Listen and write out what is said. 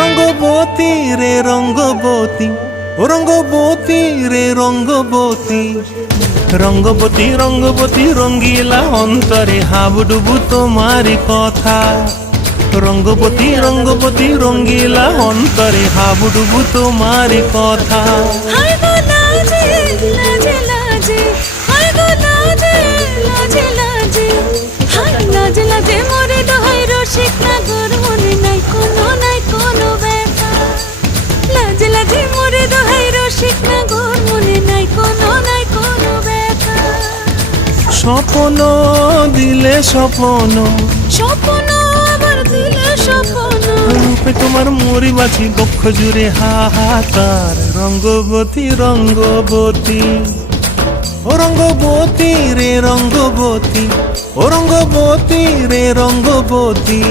রঙ্গবতী রে রঙ্গবতী, ও রঙ্গবতী রে রঙ্গবতী, রঙ্গবতী রঙ্গবতী রঙ্গিলা অন্তরে হাবুডুবু তোমারি কথা। রঙ্গবতী রঙ্গবতী রঙ্গিলা অন্তরে হাবুডুবু তোমারি কথা। হায় গো লাজে লাজে লাজে, হায় গো লাজে লাজে লাজে, হায় লাজে লাজে মোরে দোহাই রসিক নাগর মনে নাই কোনো ব্যথা। লাজে লাজে মোরে দোহাই রসিক নাগর মনে নাই কোনো ব্যথা। স্বপ্ন দিলে স্বপ্ন, স্বপ্ন আবার দিলে স্বপ্ন, রূপে তোমার মরি বাছি বক্ষ জুড়ে হাহাকার। রঙ্গবতী রঙ্গবতী, ও রঙ্গবতী রে রঙ্গবতী, ও রঙ্গবতী রে রঙ্গবতী।